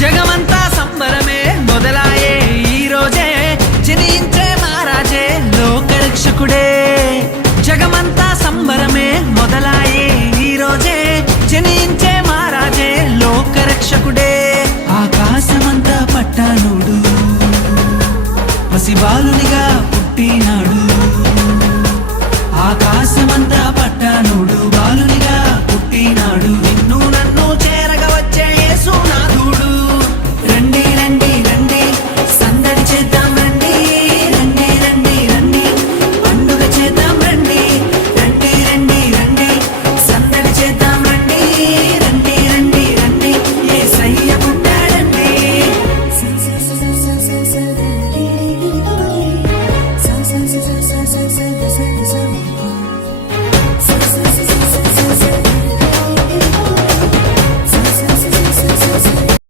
జగమంతా సంబరమే మొదలాయే ఈ రోజే, జనించే మహారాజే లోకరక్షకుడే. జగమంతా సంబరమే మొదలాయే ఈ రోజే, జనించే మహారాజే లోకరక్షకుడే. ఆకాశమంతా పట్టానుడు పసిబాలునిగా పుట్టినాడు. ఆకాశమంతా పట్టానుడు బాలునిగా పుట్టినాడు.